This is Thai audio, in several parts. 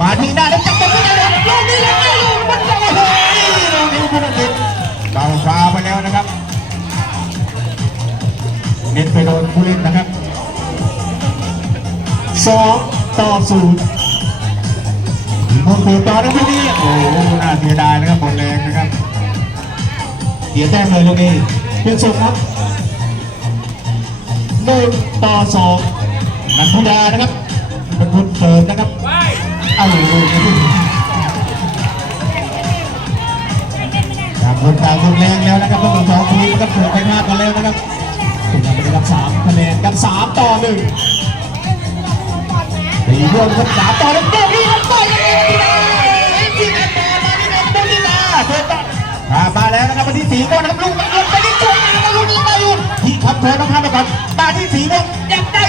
มาที่หน้าแล้วจับตรงนี้ได้เลยลูกนี้ยังได้อยู่มันโอ้โหลูกนี้ผู้ตัดสินเบาฟ้าไปแล้วนะครับเน้นไปโดนผู้เล่นนะครับสองต่อศูนย์มงกุฎต่อนะพี่นี่โอ้โหน่าเสียดายนะครับหมดแรงนะครับเสียแต้มเลยลูกนี้เปลี่ยนส่งครับหนึ่งต่อสองนันทุดานะครับเป็นคนเสิร์ฟนะครับ เอ้าลูกนี้ต่างคนต่างลงแรงแล้วนะครับต้องสองทีมนะครับเสิร์ฟไปพลาดกันแล้วนะครับถูกำไปได้รับสามคะแนนครับสามต่อหนึ่งตีร่วมครับสามต่อหนึ่งเกมนี้ครับต่อยกันเองที่นาที่นาต่อมาที่นาต้นที่นาเทิร์นต่อมาแล้วนะครับมาที่สีก่อนนะครับลูกมันลงไปที่จุดมาลูกนี้ได้อยู่ที่ขับเทิร์นต้องข้ามไปก่อนมาที่สีม่วงยังได้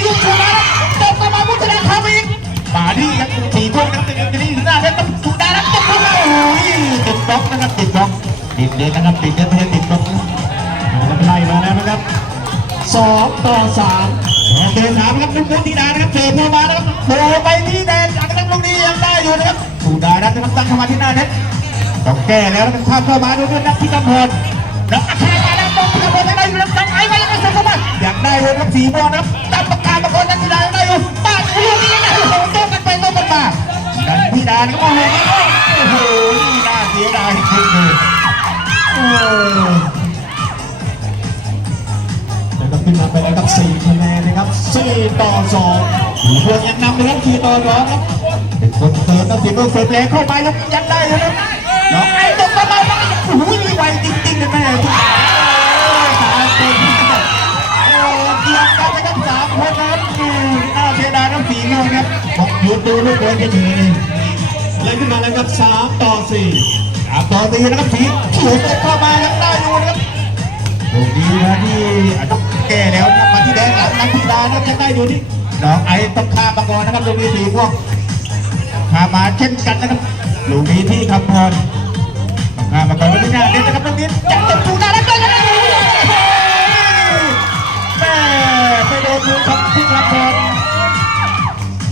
ทุ่งนะครับติดอยู่ที่หน้าเล่นต้องถูกได้แล้วตกเข้ามาโอ้ยติดบล็อกนะครับติดบล็อกติดเลยนะครับติดเลยไม่ใช่ติดบล็อกนะแล้วไล่มาแล้วนะครับสองต่อสามเดินสามครับลูกพุทธิดานะครับเสิร์ฟเข้ามานะครับโผล่ไปที่แดนหลังนะครับลูกนี้ยังได้อยู่นะครับถูกได้นะครับตั้งเข้ามาที่หน้าเน็ตต้องแก้แล้วนะครับข้ามเข้ามาด้วยนักที่กำเนิดแล้วอัครมาแล้วมองกำเนิดได้อยู่แล้วตั้งไอ้ไว้ยังไม่เสร็จเข้ามาอยากได้เลยครับสีม่วงนะครับตั้งปากการมาคนนักกีฬาได้อยู่ ดานก็โอ้โหโอ้โหน่าเสียดายจริงเลยโอ้แล้วก็ขึ้นมาไปแล้วครับสี่คะแนนนะครับสี่ต่อสองสีม่วงยังนำนะครับทีต่อร้องครับเป็นคนเติร์นะสีม่วงเสิร์ฟแรงเข้าไปแล้วยังได้เลยครับน้องไอ้ตกมาเบาๆโอ้โหไวจริงๆเลยแม่ทุกคนสามคนโอ้เกียร์กันนะครับสามคนนะครับอืมน่าเสียดายน้ำสีม่วงครับบอกหยุดดูลูกบอลเฉยๆเองไล่ขึ้นมาแล้วครับสามต่อสี่สามต่อสี่นะครับสีถูกเข้ามายังได้อยู่นะครับโชคดีนะที่อะต้องแก้แล้วนะมาที่แดงหลังนักกีฬานะครับจะได้ดูที่น้องไอ้ต้องข้ามมาก่อนนะครับลูกนี้สีม่วงข้ามาเช่นกันนะครับลูกนี้ที่คำพรต้องข้ามมาก่อนลูกนี้เด่นนะครับลูกนี้จับตบถูกได้แล้วได้แล้วแม่ไปโดนมือของที่คำพร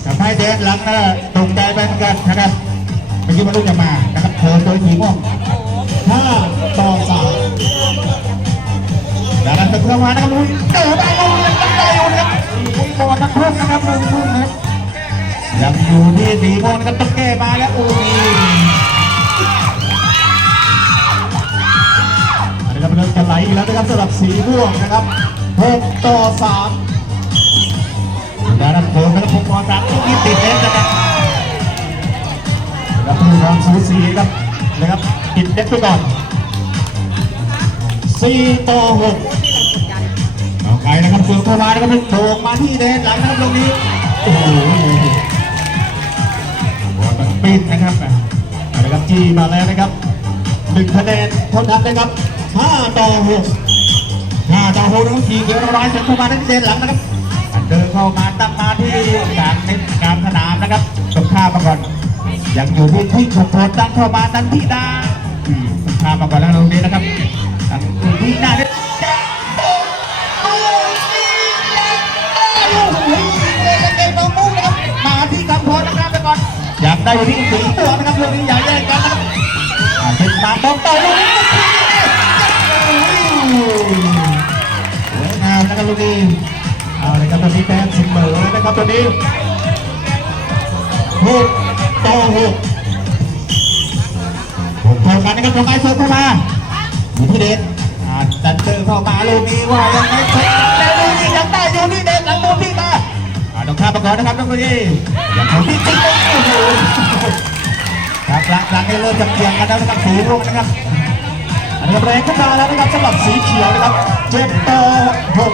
ทำให้แดนหลังนะตรงใจไปเหมือนกันนะครับ ไม่คิดว่าลูกจะมานะครับเธอโดยสีม่วงห้าต่อสามดังนั้นตึกเข้ามานะครับลุงเจอได้ลุงยังได้อยู่นะครับลุงบอลนักพุ่งนะครับลุงพุ่งนะครับยังอยู่ที่สีม่วงนะครับต้องแก้มาแล้วโอ้ยนะครับเริ่มจะไหลอีกแล้วนะครับสำหรับสีม่วงนะครับหกต่อสามดังนั้นเพิ่มนะครับผมบอลสามลูกนี้ติดเน็ตนะครับ ครับผู้ความสูสีครับนะครับติดเด็ดไปก่อนสี่ต่อหกเอาไปนะครับเสือเข้ามานะครับโด่มาที่แดนหลังนะครับตรงนี้โอ้โหปิ้นนะครับเอาละครับจีมาแล้วนะครับหนึ่งคะแนนเท่านั้นนะครับห้าต่อหกห้าต่อหกนะครับทีเดียวร้อยเซนเข้ามาที่เดนหลังนะครับ เดินเข้ามาตั้งมาที่กลางเน็ตกลางสนามนะครับตรงข้ามมาก่อนยังอยู่ที่ที่ถูกโทษตั้งเข้ามาตั้งที่ดาตรงข้ามมาก่อนแล้วตรงนี้นะครับตั้งที่หน้าเน็ตมาที่คำพรนะครับไปก่อนอยากได้ที่สีตัวนะครับเรื่องนี้อย่าแย่งกันนะครับอ่าเป็นตามต้องต่อยลูกนี้สวยงาม นะครับลูกนี้เอาเลยครับตอนนี้แต้มเสมอนะครับตอนนี้หกต่อหกผมเท่ากันนะครับตรงไอ้เซิร์ฟเข้ามาอยู่ที่เดชดันเตอร์เข้ามาลูกนี้ว่ายังไงเซิร์ฟแล้วลูกนี้ยังได้อยู่ที่เดชหลังมุมที่มาอ่าต้องข้ามมาก่อนนะครับต้องนี้อย่างของที่ติ๊กโอ้โหครับหลังหลังนี้เริ่มจะเกียงกันแล้วนะครับสูงลงนะครับอันนี้แรงขึ้นมาแล้วนะครับสำหรับสีเขียวนะครับเจ็ดต่อหก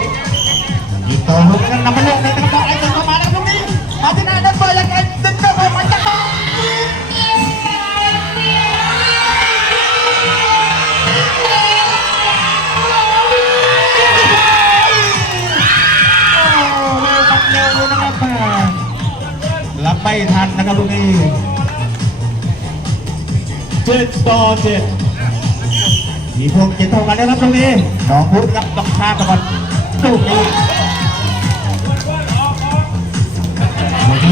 ต่อหุกกันนำไปลงเลยนะครับต้องไอ้เร์ฟเข้ามานะครับตรงนี้มาที่หน้าดันบอร์ยังไงดันเบอร์เข้ามาจะเข้าโอ้โหเร็วมันเร็วนะครับแม่รับไม่ทันนะครับลูกนี้เจ็ดต่อเจ็ดมีพวกเจ็ดเท่ากันนะครับตรงนี้น้องพุทธครับต้องข้ามไปก่อนลูกนี้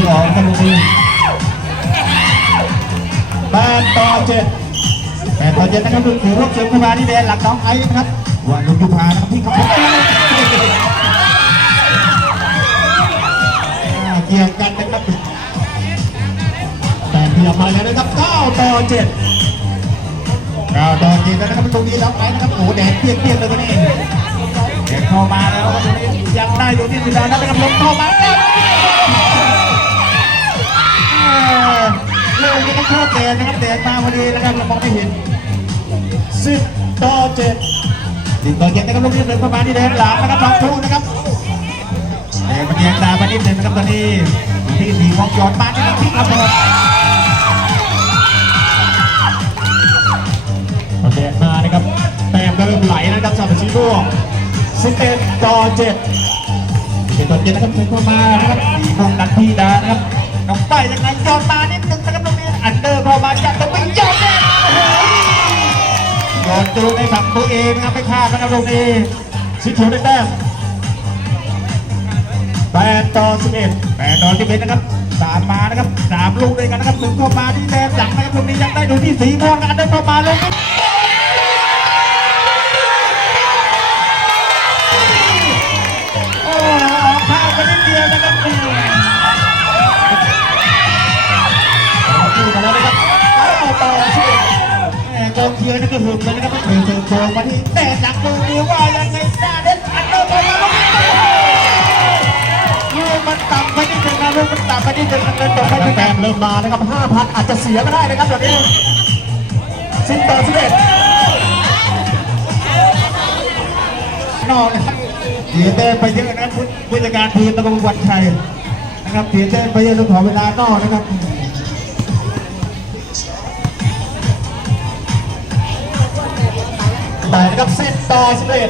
มีออกกันลูกนี้แปดต่อเจ็ดแต่ต่อเย็นนะครับลูกถือลูกเสือเข้ามาที่แดนหลังน้องไอ้นะครับว่าลูกยุพานะครับที่เขาอ่าเกี่ยงกันนะครับแต่ขยับมาเลยนะครับเก้าต่อเจ็ดเราตอนเย็นนะครับตรงนี้น้องไอ้นะครับโอ้แดดเปรี้ยงๆเลยวันนี้แดดเข้ามาแล้วตรงนี้ยังได้อยู่ที่สุดานะครับลงเข้ามาแล้ว เรื่องนี้ก็ชอบแดดนะครับแดดมาพอดีนะครับเรามองไม่เห็นสิบต่อเจ็ดติดต่อเย็นนะครับลูกนี้เดินเข้ามาที่แดนหลังนะครับน้องทูนะครับแดดมันยังดามานิดนึงนะครับตอนนี้ที่สีของย้อนมาที่ที่ครับผมโอเคมานะครับแต้มก็เริ่มไหลนะครับสำหรับชิโร่สิบเอ็ดต่อเจ็ดติดต่อเย็นนะครับเดินเข้ามานะครับสีของนันทีดานะครับ น้องต้อยยังไงย้อนมานิดนึงนะครับตรงนี้อันเดอร์เข้ามาจากตรงนี้ยอนเลยย้อนจูในฝั่งตัวเองนะครับไม่พลาดนะครับตรงนี้สีเขียวได้แต้มแปดต่อสิบเอ็ดแปดต่อนที่เป็นนะครับสามมานะครับสามลูกด้วยกันนะครับถึงเข้ามาที่แดนหลังนะครับตรงนี้ยังได้ดูที่สีม่วงอันเดอร์เข้ามาเลยครับโอ้ออกข้างไปนิดเดียวนะครับ องเชียร์นี่ก็หึงเลยนะครับเดินเชิงโชว์มาที่แดนหลังตรงนี้ว่ายังไงหน้าเด็ดอันเดอร์เข้ามาลูกมันต่ำไปนิดนึงนะลูกมันต่ำไปนิดนึงเดินตกไปที่แต้มเริ่มมานะครับห้าพันอาจจะเสียก็ได้นะครับเดี๋ยวนี้สิบต่อสิบเอ็ดนอกนะครับเสียเต้ไปเยอะนะผู้จัดการทีมตะบงวันชัยนะครับเสียเต้ไปเยอะต้องขอเวลานอกนะครับ แต่นะครับสิบต่อสิบเอ็ด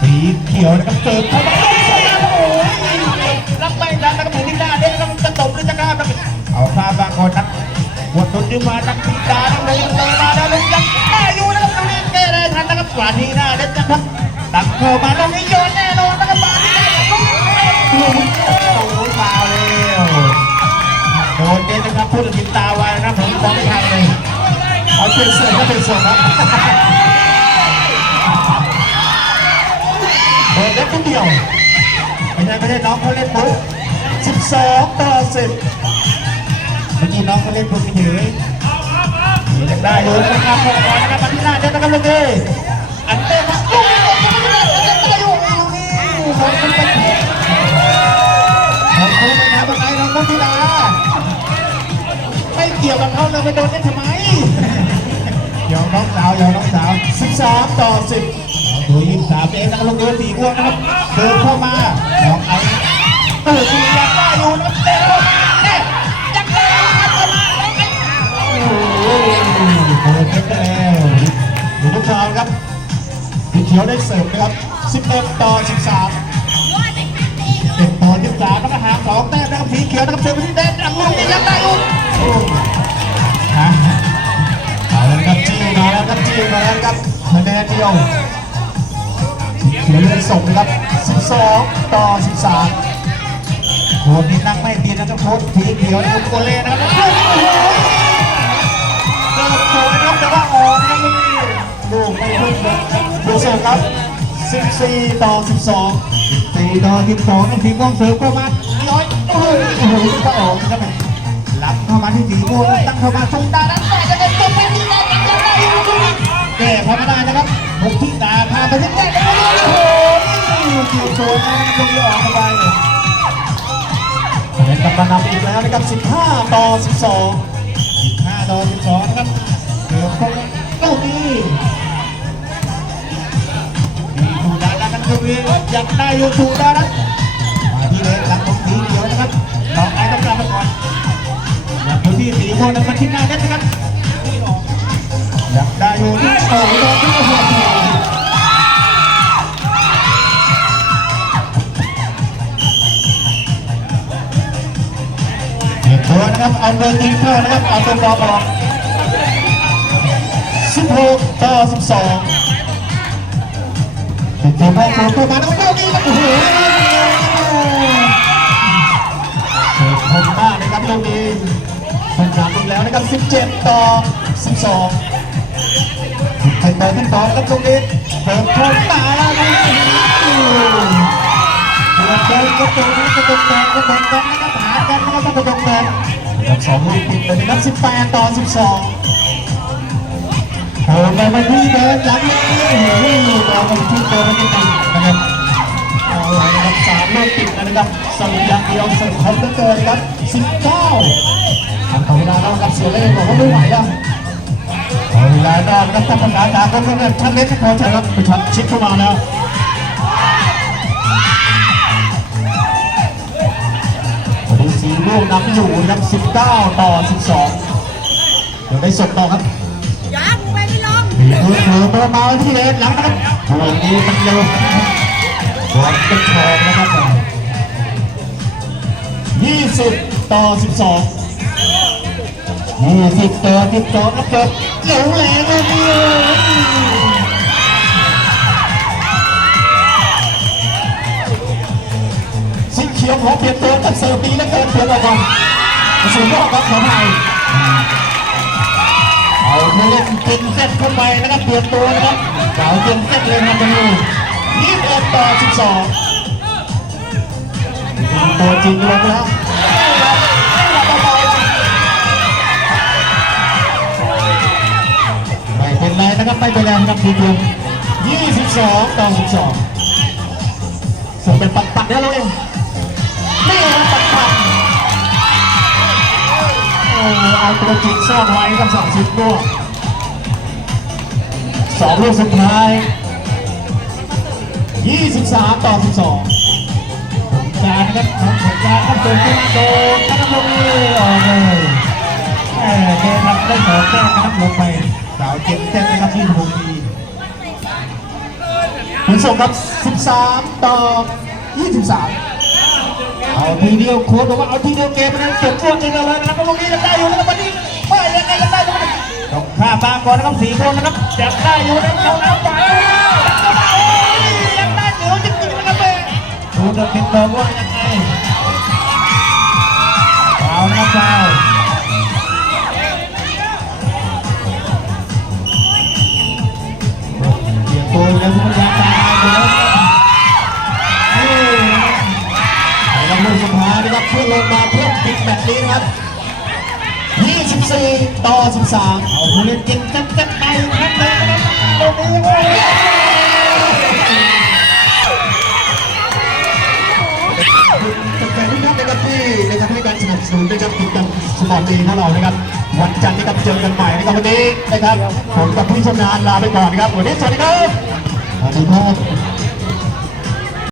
สีเขียวนะครับเติมเข้ามาโอ้ยรับไม่ได้นะครับถึงที่หน้าเด็กนะครับจะตบหรือจะข้ามนะครับเอาข้ามบางคนนะหมดตุนยืมมานักตีดานะครับเลยเติมมาแล้วลงยังได้อยู่นะครับตรงนี้แก้ได้ทันนะครับกว่าทีหน้าเด็กนะครับตักเข้ามาตรงนี้โยนแน่นอนนะครับมาที่ได้โอ้โหมาแล้วโดนเด็กนะครับพูดถึงตาไวนะครับผมมองไม่ทันเลยเอาเป็นเสิร์ฟก็เป็นเสิร์ฟครับ เล่นคนเดียวไม่ใช่ไม่ใช่น้องเขาเล่นปุ๊บสิบสองต่อสิบเมื่อกี้น้องเขาเล่นปุ๊บไปถือได้เลยนะครับผมนะครับมาที่หน้าเด็ดนะกันลูเลยอันเต้ครับลูกเอ้ลูกเอ้ลูกเอ้ลูกเอ้ลูกเอ้ของเขาไปนะไปไหนน้องพัทธิดาไม่เกี่ยวกับเขาเราไปโดนได้ทำไมยอมน้องสาวยอมน้องสาว 13 ต่อ 10 เยี่สิบสามเอ็นะครับลงเอร์สี่อ้วนนะครับเสริมเข้ามาน้องไอ้เติร์ดมีอยักได้อยู่นะเตะเข้ามาเตะยังเตะเข้ามาน้องไอ้โอ้โหเปิดเพชรแล้วหนูทุกคราวครับพี่เขียวได้เสิร์ฟนะครับสิบเอ็ดต่อสิบสามเอ็ดต่อสิบสามนะครับหาสองแต้มนะครับสีเขียวนะครับเสิร์ฟไปที่แดนอังลุงยังได้อยู่ฮะเอาละครับจี้มาแล้วครับจี้มาแล้วครับคะแนนเดียว สีเขียวได้ส่งครับสิบสองต่อสิบสามโค้ชนี่นั่งไม่ตีนะครับโค้ชสีเขียวนะครับโคเล่นะครับโอ้โหเกิดสวยนะครับแต่ว่าออกนะครับลูกนี้ลูกไม่ขึ้นเลยครับดูสิร์ฟครับสิบสี่ต่อสิบสองสี่ต่อสิบสอทีมม่วงเสิร์ฟเข้ามาย้อยโอ้โหโอ้โหก็ออกนะครับหลับเข้ามาที่สีม่วตั้งเข้ามาทรงดาดันแต่จะเป็นตัวเป็นที่ได้ยังได้อยู่ตรงนี้แก้พอไม่ได้นะครับ หกที่ตาพาไปที่ได้โอ้โหคิวโซนนะครับตรงนี้ออกเข้าไปเป็นกำลังนำอีกแล้วนะครับสิบห้าต่อสิบสองห้าต่อสิบสองนะครับเสิร์ฟเข้ามาตรงนี้มีถูดาดันกันตรงนี้ยังได้อยู่ถูดาดันมาที่เลนหลังของสีเขียวนะครับลองไอ้ต้องกลับมาก่อนอยากดูที่สีม่วงนั้นมาที่หน้าเน็ตนะครับอยาก ได้อยู่ที่โอ้โหโดนที่หัวเก็บตัวนะครับเอาเบอร์ตีเพิ่มนะครับเอาตัวรองอกสิบหกต่อสิบสองเก็บตัวแม่โชว์ตัวมาแล้วก็ดีครับโอ้โหคมมากนะครับลูกนี้เป็นนำอีกแล้วนะครับ17ต่อ12 เปิดขึ้นต่อนะครับลูกนี้เปิดโคนตาแล้วลูกนี้เปิดเดินก็เปิดก็เปิดแดงก็เปิดกันนะครับหากันนะครับต้องกระดกแดงนับสองลูกติดเลยนะครับ18ต่อ12โอ้ไปมาที่เดินหลังลูกนี้โอ้โหเราไปที่เดินไม่ได้นะครับเอาไว้นะครับสามลูกติดนะครับสรุปอย่างเดียวสรุปคอมเหลือเกินครับสิบเก้าทำเวลาแล้วครับเสียเล่บอกว่าไม่ไหวแล้ว เอาเวลาได้นะครับถ้าปัญหาการก็ไม่ได้ท่านเล็กก็พอใจครับไปชัดชิดเข้ามาแล้ววันนี้สีลูกนำอยู่นะครับสิบเก้าต่อสิบสองเดี๋ยวได้สดต่อครับยังไปไม่ลงมีมือถือมามาที่เลนหลังนะครับพวกนี้มันเร็วบอลเป็นทองนะครับ20 ต่อ 12 20ต่อ12ครับเกิดเหลวแรงเลยนี่สีเขียวขอเปลี่ยนตัวกับเสิร์ฟีแล้วเกินเปลี่ยนออกก่อนสูงยอดครับขอให้เอาผู้เล่นเก่งเซตเข้าไปนะครับเปลี่ยนตัวนะครับเก่าเก่งเซตเลยนะตรงนี้21ต่อ12ตัวจริงลงแล้ว นะครับไม่เป็นไรครับทีเดียว22 ต่อ 12ส่งเป็นปัดปัดๆเนี่ยเราเองนี่ครับปัดปัดโอ้เอาตัวจริงซ่อนไว้กับสองสิบตัวสองลูกสุดท้าย 23 ต่อ 12การนะครับของผลการครับโดนขึ้นโดนนะครับลงเลยออกเลยแหมเกมครับได้ขอแก้นะครับลงไป สาวเจ็บเต้นนะครับที่ถูกดีคุณส่งครับ 13 ต่อ 23 เอาทีเดียวโค้ชบอกว่าเอาทีเดียวเกมนั้นจบช่วงจริงเลยนะครับตรงนี้ยังได้อยู่นะครับวันนี้ไม่ยังไงยังได้อยู่นะครับต้องข้ามมาก่อนนะครับสี่คนนะครับยังได้อยู่นะครับเอาไปยังได้อยู่จริงๆนะครับเองดูจะติดติมว่ายังไงเอานะครับ เอาเปลี่ยนตัวแล้วคุณยาตายไปแล้วนี่นะครับเอาละลูกสุดท้ายนะครับเพื่อลงมาเพื่อปิดแมตช์นี้นะครับ24 ต่อ 13 เอาผู้เล่นเก่งจัดจัดไปครับเลยตรงนี้โอ้ยเป็น นะครับที่นะครับให้การสนับสนุนนะครับกิจกรรมสปอร์ตดีของเรานะครับวันจันทร์นะครับเจอกันใหม่นะครับวันนี้นะครับผมกับพี่ชำนาญลาไปก่อนนะครับวันนี้สวัสดีครับสวัสดีครับ